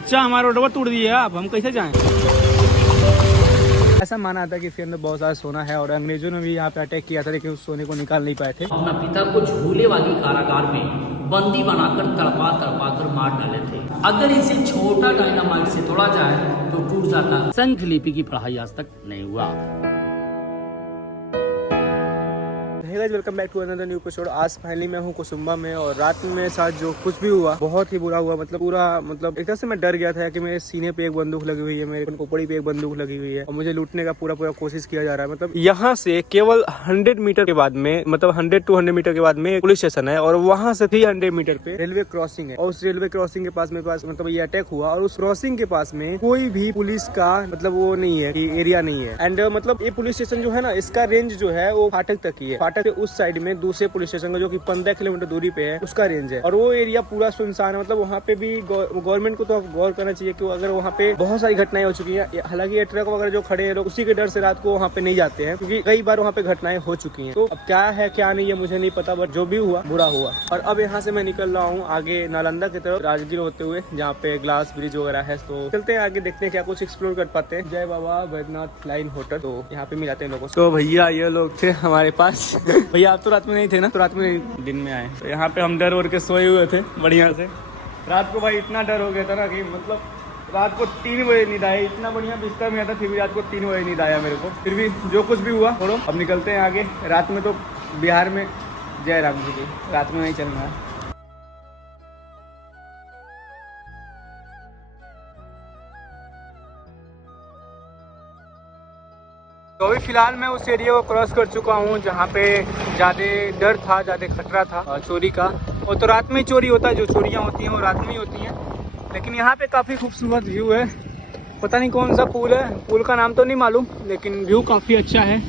कच्चा हमारा रोड तोड़ दिया आप, हम कैसे जाएं? ऐसा माना था कि इसके अंदर बहुत सारा सोना है और अंग्रेजों ने भी यहाँ पे अटैक किया था, लेकिन उस सोने को निकाल नहीं पाए थे। अपना पिता को झूले वाली कारागार में बंदी बनाकर तड़पा तड़पा कर मार डाले थे। अगर इसे छोटा डायनामाइट से तोड़ा जाए तो टूट जाता। संख लिपि की पढ़ाई आज तक नहीं हुआ। Welcome back to another new episode. आज फाइनली मैं हूँ कुसुम्बा में और रात में साथ जो कुछ भी हुआ बहुत ही बुरा हुआ। मतलब एक तरह से मैं डर गया था कि मेरे सीने पे एक बंदूक लगी हुई है, मेरे खोपड़ी पे एक बंदूक लगी हुई है और मुझे लूटने का पूरा कोशिश किया जा रहा है। मतलब यहाँ से केवल 100 मीटर के बाद में, मतलब 100 मीटर के बाद में पुलिस स्टेशन है और वहाँ से 300 मीटर पे रेलवे क्रॉसिंग है और उस रेलवे क्रॉसिंग के पास मतलब ये अटैक हुआ और उस क्रॉसिंग के पास में कोई भी पुलिस का मतलब वो नहीं है, एरिया नहीं है। एंड मतलब ये पुलिस स्टेशन जो है ना, इसका रेंज जो है वो फाटक तक ही है। फाटक उस साइड में दूसरे पुलिस स्टेशन का जो कि 15 किलोमीटर दूरी पे है उसका रेंज है और वो एरिया पूरा सुनसान है। मतलब वहाँ पे भी गवर्नमेंट को तो गौर करना चाहिए कि अगर वहाँ पे बहुत सारी घटनाएं हो चुकी हैं। हालांकि ये ट्रक वगैरह जो खड़े हैं लोग उसी के डर से रात को वहाँ पे नहीं जाते हैं, क्योंकि कई बार वहाँ पे घटनाएं हो चुकी हैं। तो अब क्या है क्या नहीं है मुझे नहीं पता, बट जो भी हुआ बुरा हुआ। और अब यहाँ से मैं निकल रहा हूँ आगे नालंदा की तरफ, राजगीर होते हुए, जहाँ पे ग्लास ब्रिज वगैरह है। तो चलते हैं आगे, देखते हैं क्या कुछ एक्सप्लोर कर पाते हैं। जय बाबा बैद्यनाथ लाइन होटल, तो यहाँ पे मिलाते हैं लोगों से। तो भैया ये लोग थे हमारे पास। भैया आप तो रात में नहीं थे ना? तो रात में दिन में आए। तो यहाँ पे हम डर ओर के सोए हुए थे बढ़िया से। रात को भाई इतना डर हो गया था ना कि मतलब रात को 3 बजे नींद आई। इतना बढ़िया बिस्तर में था, फिर भी रात को 3 बजे नींद आया मेरे को। फिर भी जो कुछ भी हुआ छोड़ो, अब निकलते हैं आगे। रात में तो बिहार में जय राम जी की, रात में नहीं चलना है। तो अभी फिलहाल मैं उस एरिया को क्रॉस कर चुका हूँ जहाँ पे ज़्यादा डर था, ज़्यादा खतरा था चोरी का। और तो रात में ही चोरी होता है, जो चोरियाँ होती हैं वो रात में ही होती हैं। लेकिन यहाँ पे काफ़ी खूबसूरत व्यू है। पता नहीं कौन सा पुल है, पुल का नाम तो नहीं मालूम, लेकिन व्यू काफ़ी अच्छा है।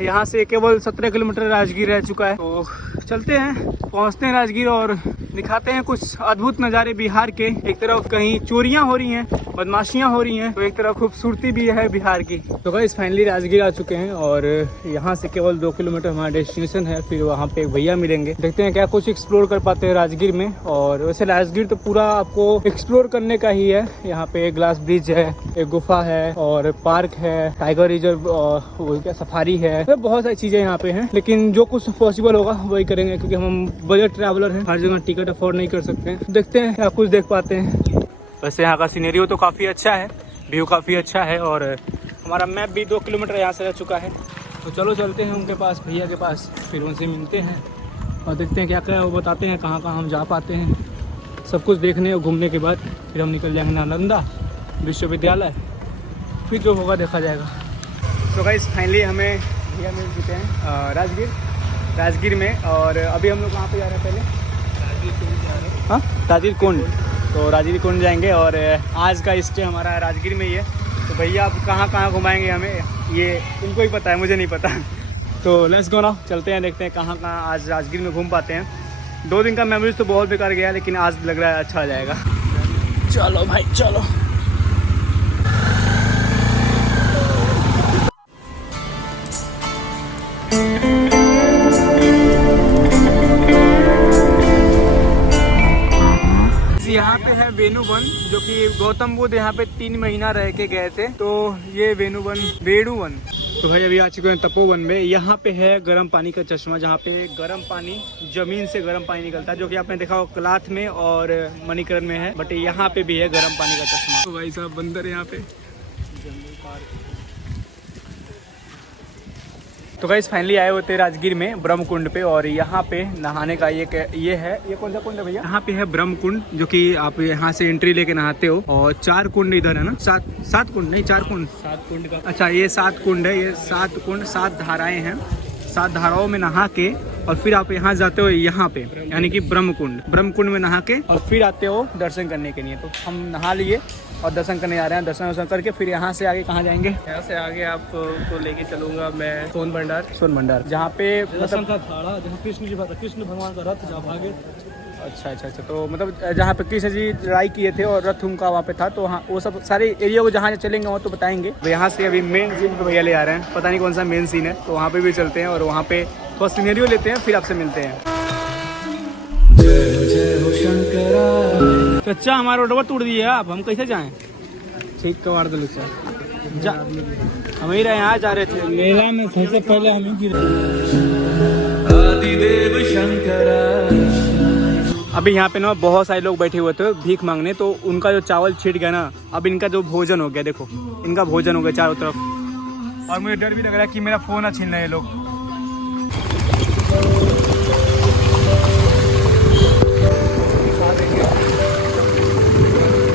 यहाँ से केवल 17 किलोमीटर राजगीर रह चुका है। तो चलते हैं, पहुँचते हैं राजगीर और दिखाते हैं कुछ अद्भुत नज़ारे बिहार के। एक तरफ कहीं चोरियां हो रही हैं, बदमाशियां हो रही हैं, तो एक तरफ खूबसूरती भी है बिहार की। तो गाइस फाइनली राजगीर आ चुके हैं और यहाँ से केवल 2 किलोमीटर हमारा डेस्टिनेशन है। फिर वहाँ पे एक भैया मिलेंगे, देखते हैं क्या कुछ एक्सप्लोर कर पाते हैं राजगीर में। और वैसे राजगीर तो पूरा आपको एक्सप्लोर करने का ही है। यहाँ पे एक ग्लास ब्रिज है, एक गुफा है और पार्क है, टाइगर रिजर्व और क्या सफारी है, तो बहुत सारी चीजें यहाँ पे हैं। लेकिन जो कुछ पॉसिबल होगा वही करेंगे, क्योंकि हम बजट ट्रैवलर हैं, हर जगह टिकट अफोर्ड नहीं कर सकते हैं। देखते हैं क्या कुछ देख पाते हैं। वैसे यहाँ का सीनरियो तो काफ़ी अच्छा है, व्यू काफ़ी अच्छा है और हमारा मैप भी 2 किलोमीटर यहाँ से रह चुका है। तो चलो चलते हैं उनके पास, भैया के पास, फिर उनसे मिलते हैं और देखते हैं क्या क्या वो बताते हैं, कहाँ कहाँ हम जा पाते हैं। सब कुछ देखने और घूमने के बाद फिर हम निकल जाएंगे नालंदा विश्वविद्यालय, फिर जो होगा देखा जाएगा। तो गाइस फाइनली हमें भैया मिल चुके हैं राजगीर में। और अभी हम लोग कहाँ पे जा रहे हैं? पहले हाँ राजगीर कुंड। तो राजगीर कुंड जाएंगे और आज का स्टे हमारा राजगीर में ही है। तो भैया आप कहाँ कहाँ घुमाएंगे हमें, ये इनको ही पता है, मुझे नहीं पता। तो लेट्स गो नाउ, चलते हैं, देखते हैं कहाँ कहाँ आज राजगीर में घूम पाते हैं। 2 दिन का मेमोरीज तो बहुत बेकार गया, लेकिन आज लग रहा है अच्छा जाएगा। चलो भाई चलो। यहाँ पे है वेणुवन, जो कि गौतम बुद्ध यहाँ पे 3 महीना रह के गए थे। तो ये वेणुवन। तो भाई अभी आ चुके हैं तपोवन में। यहाँ पे है गर्म पानी का चश्मा, जहाँ पे गर्म पानी, जमीन से गर्म पानी निकलता है, जो कि आपने देखा हो कलाथ में और मणिकरण में है, बट यहाँ पे भी है गर्म पानी का चश्मा। तो भाई साहब बंदर यहाँ पे जंगल पार्क। तो गाइस फाइनली आए होते राजगीर में ब्रह्म कुंड पे, और यहाँ पे नहाने का ये कौन सा कुंड है भैया? यहाँ पे है ब्रह्म कुंड, जो कि आप यहाँ से एंट्री लेके नहाते हो। और 4 कुंड इधर है ना, 7 कुंड नहीं 4 कुंड, 7 कुंड का। अच्छा ये 7 कुंड है, ये 7 कुंड, 7 धाराएं हैं। 7 धाराओं में नहा के और फिर आप यहाँ जाते हो यहाँ पे, यानी कि ब्रह्म कुंड में नहा के और फिर आते हो दर्शन करने के लिए। तो हम नहा लिए और दर्शन करने आ रहे हैं। दर्शन करके फिर यहाँ से आगे कहाँ जाएंगे? यहाँ से आगे आपको लेके चलूंगा मैं सोन भंडार, जहाँ पे मतलब जहाँ कृष्ण भगवान का रथ जहाँ भागे। अच्छा। तो मतलब जहाँ पे कृष्ण जी लड़ाई किए थे और रथ उनका वहाँ पे था, तो वहाँ वो सब सारे एरिया को जहाँ चलेंगे वहाँ तो बताएंगे। तो यहाँ से अभी मेन सीन पे भैया ले आ रहे हैं, पता नहीं कौन सा मेन सीन है, तो वहाँ पे भी चलते हैं और वहाँ पे थोड़ा सीनरियो लेते हैं, फिर आपसे मिलते हैं। कच्चा हमारा रोडवा तोड़ दिए आप, हम कैसे जाएं? ठीक कवाड़ दो जा, हम ही रहे यहाँ जा रहे थे मेला में, सबसे पहले हम ही गिरे। आदिदेव शंकरा। अभी यहाँ पे ना बहुत सारे लोग बैठे हुए थे भीख मांगने, तो उनका जो चावल छिट गया ना, अब इनका जो भोजन हो गया, देखो इनका भोजन हो गया चारों तरफ। और मुझे डर भी लग रहा है कि मेरा फोन ना छीन रहे लोग।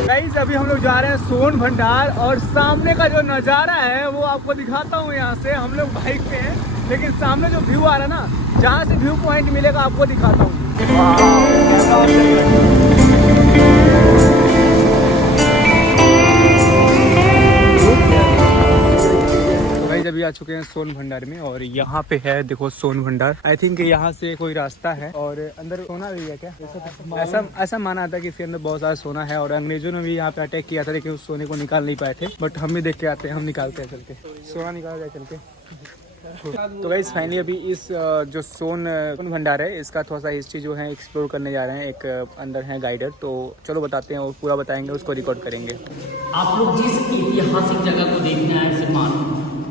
गाइस अभी हम लोग जा रहे हैं सोन भंडार, और सामने का जो नज़ारा है वो आपको दिखाता हूँ। यहाँ से हम लोग बाइक पे हैं, लेकिन सामने जो व्यू आ रहा है ना, जहाँ से व्यू पॉइंट मिलेगा आपको दिखाता हूँ। अभी आ चुके हैं सोन भंडार में, और यहाँ पे है देखो सोन भंडार। आई थिंक यहाँ से कोई रास्ता है, और अंदर सोना भी है क्या, ऐसा माना था कि इसके अंदर बहुत सारा सोना है। और अंग्रेजों ने भी यहाँ पे अटैक किया था, लेकिन उस सोने को निकाल नहीं पाए थे। बट हम भी देख के आते हैं, हम निकालते हैं चल के, सोना निकाला जाए चल के। तो गाइस फाइनली अभी इस जो सोन भंडार है, इसका थोड़ा सा हिस्ट्री जो है एक्सप्लोर करने जा रहे हैं। एक अंदर है गाइडर, तो चलो बताते हैं, और पूरा बताएंगे, उसको रिकॉर्ड करेंगे। आप लोग जिस ऐतिहासिक जगह को देखने आए श्रीमान,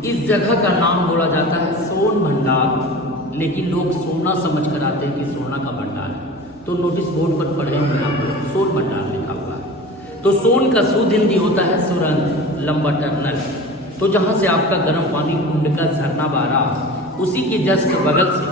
इस जगह का नाम बोला जाता है सोन भंडार, लेकिन लोग सोना समझ कर आते हैं कि सोना का भंडार है। तो नोटिस बोर्ड पर पढ़े होंगे आप लोग, सोन भंडार लिखा हुआ है। तो सोन का शुद्ध हिंदी होता है सुरंग, लंबा टनल। तो जहाँ से आपका गर्म पानी कुंड का झरना बह रहा, उसी के जस्ट बगल से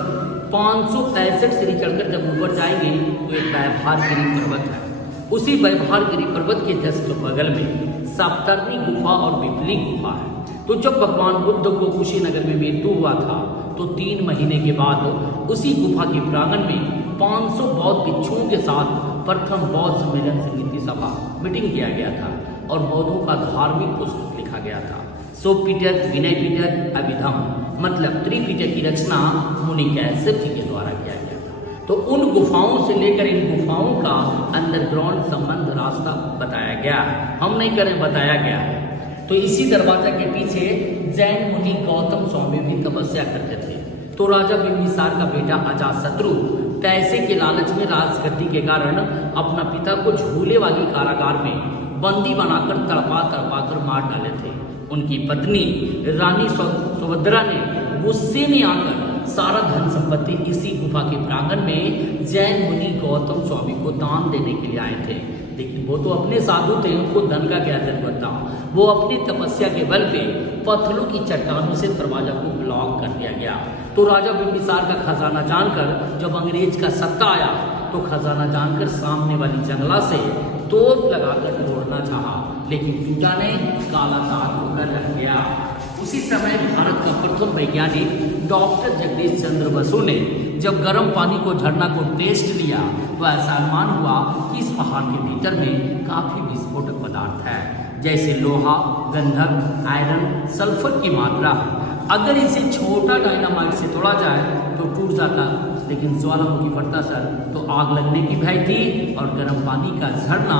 565 सीढ़ी चढ़कर जब ऊपर जाएंगे तो एक वैभारगिरी पर्वत है। उसी वैभारगिरी पर्वत के जस्ट बगल में सप्तर्षि गुफा और विपली गुफा है। तो जब भगवान बुद्ध को कुशीनगर में मृत्यु हुआ था, तो 3 महीने के बाद उसी गुफा के प्रांगण में 500 बौद्ध भिक्षुओं के साथ प्रथम बौद्ध सम्मेलन समिति सभा मीटिंग किया गया था, और बौद्धों का धार्मिक पुस्तक लिखा गया था। सोपिटक, विनय पिटक, अभिधम, मतलब त्रिपिटक की रचना मुनि कैसर जी के द्वारा किया गया था। तो उन गुफाओं से लेकर इन गुफाओं का अंडरग्राउंड संबंध रास्ता बताया गया, हम नहीं करें, बताया गया है। तो इसी दरवाजा के पीछे जैन मुनि गौतम स्वामी भी तपस्या करते थे। तो राजा बिंबिसार का बेटा अजातशत्रु पैसे के लालच में राजगद्दी के कारण अपना पिता को झूले वाली कारागार में बंदी बनाकर तड़पा कर मार डाले थे। उनकी पत्नी रानी सुभद्रा ने गुस्से में आकर सारा धन संपत्ति इसी गुफा के प्रांगण में जैन मुनि गौतम स्वामी को दान देने के लिए आए थे। लेकिन वो तो अपने साधु थे, उनको धन का क्या जरूरत था। वो अपनी तपस्या के बल पे पत्थरों की चट्टानों से दरवाजा को ब्लॉक कर दिया गया। तो राजा बिंबिसार का खजाना जानकर जब अंग्रेज का सत्ता आया, तो खजाना जानकर सामने वाली जंगला से तोप लगाकर तोड़ना चाहा, लेकिन टूटा नहीं, काला तार होकर रह गया। उसी समय भारत का प्रथम वैज्ञानिक डॉक्टर जगदीश चंद्र बसु ने जब गर्म पानी को झरना को टेस्ट लिया, तो ऐसा अनुमान हुआ कि इस पहाड़ के भीतर में काफी विस्फोटक पदार्थ है, जैसे लोहा, गंधक, आयरन, सल्फर की मात्रा। अगर इसे छोटा डायनामाइट से तोड़ा जाए तो टूट जाता, लेकिन ज्वालामुखी फटता सर तो आग लगने की भय थी, और गर्म पानी का झरना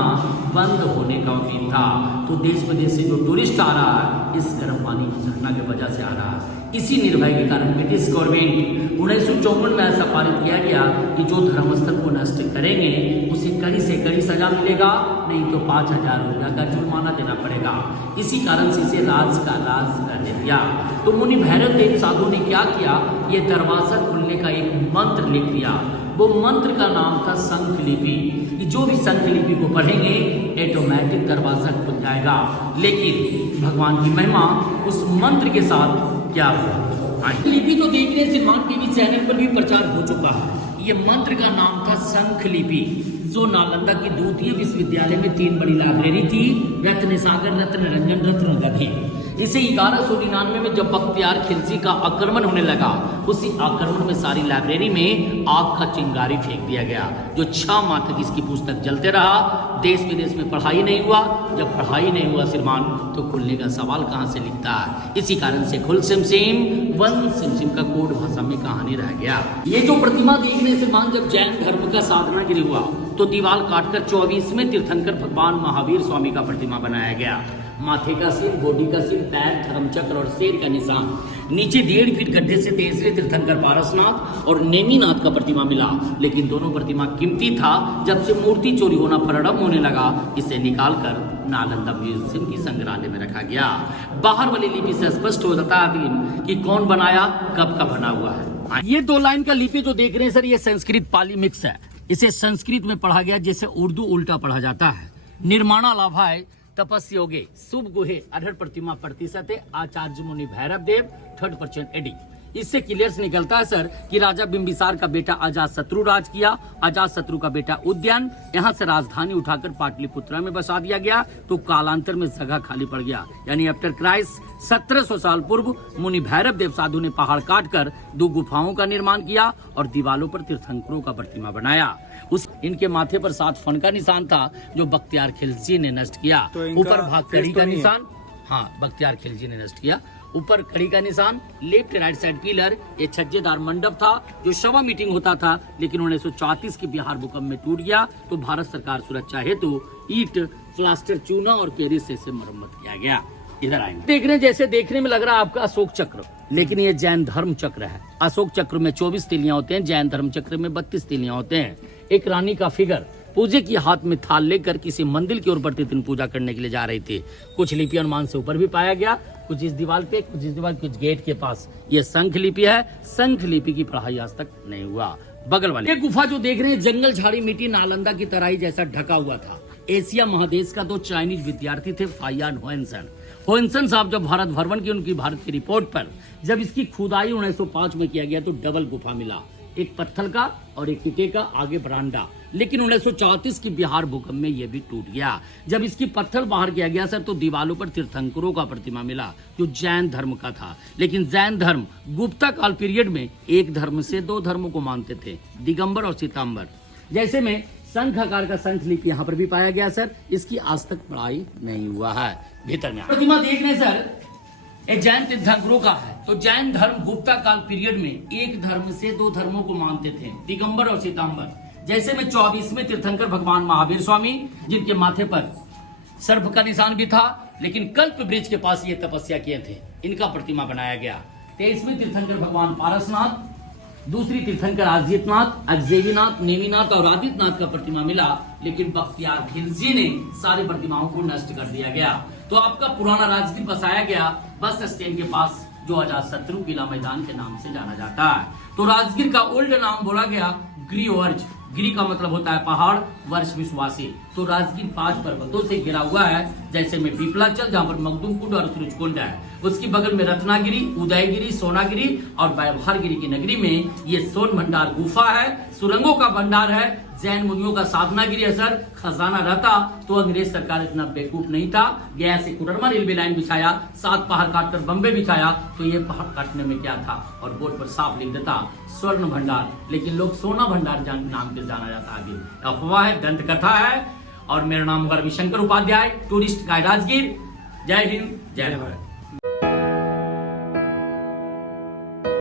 बंद होने का उम्मीद था। तो देश विदेश से जो टूरिस्ट आ रहा है, इस गर्म पानी की झरना की वजह से आ रहा है। इसी निर्भय के कारण ब्रिटिश गवर्नमेंट 1954 में ऐसा पारित किया गया कि जो धर्मस्थल को नष्ट करेंगे उसे कड़ी से कड़ी सजा मिलेगा, नहीं तो 5000 रुपया का जुर्माना देना पड़ेगा। इसी कारण से इसे राज का राज करने दिया। तो मुनि भैरव देव साधु ने क्या किया, ये दरवाजा खुलने का एक मंत्र लिख दिया। वो मंत्र का नाम था शंख लिपि, कि जो भी शंख लिपि को पढ़ेंगे ऑटोमेटिक दरवाजा खुल जाएगा। लेकिन भगवान की महिमा उस मंत्र के साथ क्या हुआ, लिपि तो देखने से मान टीवी चैनल पर भी प्रचार हो चुका है। ये मंत्र का नाम था शंख लिपि, जो नालंदा के द्वितीय विश्वविद्यालय में 3 बड़ी लाइब्रेरी थी, रत्न सागर, रत्न रंजन, रत्न गधे। इसे 1199 में जब बख्तियार खिलजी का आक्रमण होने लगा, उसी आक्रमण में सारी लाइब्रेरी में आग का चिंगारी फेंक दिया गया, जो 6 माह तक इसकी पुस्तक जलते रहा। देश विदेश में पढ़ाई नहीं हुआ। जब पढ़ाई नहीं हुआ श्रीमान, तो खुलने का सवाल कहाँ से लिखता है। इसी कारण से खुल SIM SIM one SIM SIM का कोड भाषा में कहानी रह गया। ये जो प्रतिमा देखने श्रीमान, जब जैन धर्म का साधना गिरी हुआ, तो दीवार काटकर 24वें तीर्थंकर भगवान महावीर स्वामी का प्रतिमा बनाया गया। माथे का सिर, बॉडी का सिर, पैर, धर्मचक्र और शेर का निशान। नीचे 1.5 फीट गड्ढे से तेसरे तीर्थंकर पारसनाथ और नेमीनाथ का प्रतिमा मिला, लेकिन दोनों प्रतिमा कीमती था। जब से मूर्ति चोरी होना प्रारंभ होने लगा, इसे निकालकर नालंदा म्यूजियम की संग्रहालय में रखा गया। बाहर वाली लिपि से स्पष्ट हो जाता है कि कौन बनाया, कब का बना हुआ है। ये 2 लाइन का लिपि जो देख रहे हैं सर, ये संस्कृत पाली मिक्स है। इसे संस्कृत में पढ़ा गया जैसे उर्दू उल्टा पढ़ा जाता है। निर्माणा लाभाय तपस्योगे शुभ गुहे अधर प्रतिमा प्रतिशत आचार्य मुनि भैरव देव 3rd एडी। इससे क्लियर से निकलता है सर कि राजा बिंबिसार का बेटा अजात शत्रु राज किया। अजात शत्रु का बेटा उद्यान यहाँ से राजधानी उठाकर पाटलिपुत्रा में बसा दिया गया, तो कालांतर में जगह खाली पड़ गया। यानी आफ्टर क्राइस्ट 1700 साल पूर्व मुनि भैरव देव साधु ने पहाड़ काटकर 2 गुफाओं का निर्माण किया और दीवालों पर तीर्थंकरों का प्रतिमा बनाया। इनके माथे पर 7 फन का निशान था जो बख्तियार खिलजी ने नष्ट किया। तो इनका ऊपर भाग कड़ी का नहीं है। निशान, हाँ बख्तियार खिलजी ने नष्ट किया। ऊपर कड़ी का निशान, लेफ्ट राइट साइड पिलर। ये छज्जेदार मंडप था जो सभा मीटिंग होता था, लेकिन 1934 के बिहार भूकंप में टूट गया, तो भारत सरकार सुरक्षा हेतु ईंट, प्लास्टर, चूना और पेरिस से इसे मरम्मत किया गया। इधर आएंगे, देख रहे हैं जैसे देखने में लग रहा है आपका अशोक चक्र, लेकिन ये जैन धर्म चक्र है। अशोक चक्र में 24 तीलियां होते हैं, जैन धर्म चक्र में 32 तीलियां होते हैं। एक रानी का फिगर पूजे की हाथ में थाल लेकर किसी मंदिर की ओर प्रतिदिन पूजा करने के लिए जा रही थी। कुछ लिपि अनुमान से ऊपर भी पाया गया, कुछ इस दीवार पे, कुछ इस दीवार, कुछ गेट के पास। ये शंख लिपि है। शंख लिपि की पढ़ाई आज तक नहीं हुआ। बगल वाले ये गुफा जो देख रहे हैं, जंगल झाड़ी मिट्टी नालंदा की तराई जैसा ढका हुआ था। एशिया महादेश का 2 चाइनीज विद्यार्थी थे, फायान होएनसन। होएनसन साहब जब भारत भ्रमण की उनकी भारत की रिपोर्ट पर जब इसकी खुदाई 1905 में किया गया, तो डबल गुफा मिला, एक पत्थर का और एक ईंटे का, आगे बरामदा। लेकिन 1934 की बिहार भूकंप में यह भी टूट गया। जब इसकी पत्थर बाहर किया गया सर, तो दीवालों पर तीर्थंकरों का प्रतिमा मिला जो जैन धर्म का था। लेकिन जैन धर्म गुप्ता काल पीरियड में एक धर्म से 2 धर्मों को मानते थे, दिगंबर और सीतांबर। जैसे में शंख आकार का शंख लिपि यहाँ पर भी पाया गया सर, इसकी आज तक पढ़ाई नहीं हुआ है। भीतर में प्रतिमा देख रहे सर, ये जैन तीर्थंकरों का है। तो जैन धर्म गुप्ता काल पीरियड में एक धर्म से 2 धर्मों को मानते थे, दिगंबर और सीतांबर। जैसे में 24वें तीर्थंकर भगवान महावीर स्वामी, जिनके माथे पर सर्प का निशान भी था, लेकिन कल्प वृक्ष के पास ये तपस्या किए थे, इनका प्रतिमा बनाया गया। 23वें तीर्थंकर भगवान पारसनाथ, दूसरी तीर्थंकर आदित्यनाथ, अग्जेवीनाथ, नेमीनाथ और आदित्यनाथ का प्रतिमा मिला, लेकिन बख्तियार खिलजी ने सारी प्रतिमाओं को नष्ट कर दिया गया। तो आपका पुराना राजगीर बसाया गया बस स्टैंड के पास, जो अजातशत्रु किला मैदान के नाम से जाना जाता है। तो राजगीर का ओल्ड नाम बोला गया गिरिवर्ज। गिरी का मतलब होता है पहाड़, वर्ष विश्वासी। तो राजगीर 5 पर्वतों से घिरा हुआ है, जैसे में पीपलाचल जहाँ पर मखदूम कुंड और सूरजकुंड है, उसकी बगल में रत्नागिरी, उदयगिरी, सोनागिरी और व्यवहारगिरी की नगरी में ये सोन भंडार गुफा है, सुरंगों का भंडार है। जैन मुनियों का साधनागिरी है सर। खजाना रहता तो अंग्रेज सरकार इतना बेवकूफ नहीं था, गया से कोडरमा रेलवे लाइन बिछाया, 7 पहाड़ काटकर बम्बे बिछाया, तो ये पहाड़ काटने में क्या था, और बोर्ड पर साफ लिख देता स्वर्ण भंडार, लेकिन लोग सोना भंडार नाम से जाना जाता। आगे अफवाह है, दंत कथा है। और मेरा नाम रविशंकर उपाध्याय, टूरिस्ट गाइड राजगीर। जय हिंद, जय भारत।